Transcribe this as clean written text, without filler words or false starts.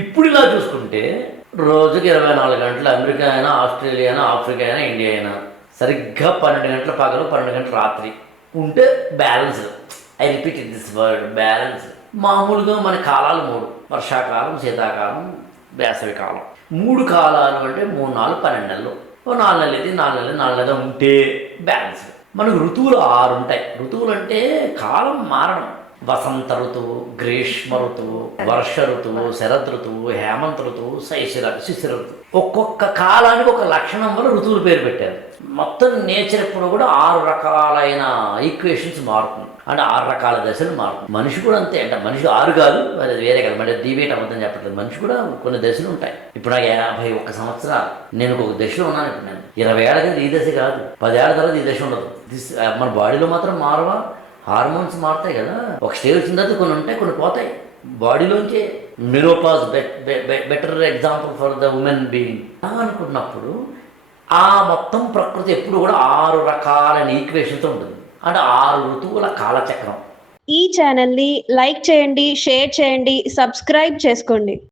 ఇప్పుడు ఇలా చూసుకుంటే రోజుకి 24 గంటలు అమెరికా అయినా, ఆస్ట్రేలియా అయినా, ఆఫ్రికా అయినా, ఇండియా అయినా సరిగ్గా 12 గంటల పగలు, 12 గంటల రాత్రి ఉంటే balance. I repeat this word, balance. మామూలుగా మన కాలాలు 3: వర్షాకాలం, శీతాకాలం, వేసవి కాలం. 3 కాలాలు అంటే 3, 4, 12 నెలలు. ఓ 4 నెలలు ఇది, 4 నెలలు, 4 నెలలు ఉంటే బ్యాలెన్స్. మనకు ఋతువులు 6 ఉంటాయి. ఋతువులు అంటే కాలం మారడం. వసంత ఋతువు, గ్రీష్మ ఋతువు, వర్ష ఋతువు, శరద్ ఋతువు, హేమంత ఋతువు, శిశిర ఋతువు. ఒక్కొక్క కాలానికి ఒక లక్షణం వల్ల ఋతువులు పేరు పెట్టారు. మొత్తం నేచర్ ఎప్పుడు కూడా 6 రకాలైన ఈక్వేషన్స్ మారుతుంది, అంటే 6 రకాల దశలు మారుతుంది. మనిషి కూడా అంతే. అంటే మనిషి 6 కాదు, అది వేరే కదా, మళ్ళీ డిబేట్ అబద్ధం చెప్పట్లేదు. మనిషి కూడా కొన్ని దశలు ఉంటాయి. ఇప్పుడు నాకు 51 సంవత్సరాలు, నేను ఒక దశలో ఉన్నాను. ఇప్పుడు నేను 20 ఏళ్ళ కదా ఈ దశ కాదు, 10 ఏళ్ళ తర్వాత ఈ దశ ఉండదు. మన బాడీలో మాత్రం మారవా, హార్మోన్స్ మారుతాయి కదా. ఒక స్టేజ్ వచ్చిన తర్వాత కొన్ని ఉంటాయి, కొన్ని పోతాయి బాడీలోంచి. Menopause better example for the women being అనుకున్నప్పుడు ఆ మొత్తం ప్రకృతి ఎప్పుడు కూడా 6 రకాలైన ఈక్వేషన్తో ఉంటుంది, అంటే 6 ఋతువుల కాలచక్రం. ఈ ఛానల్ని లైక్ చేయండి, షేర్ చేయండి, సబ్స్క్రైబ్ చేసుకోండి.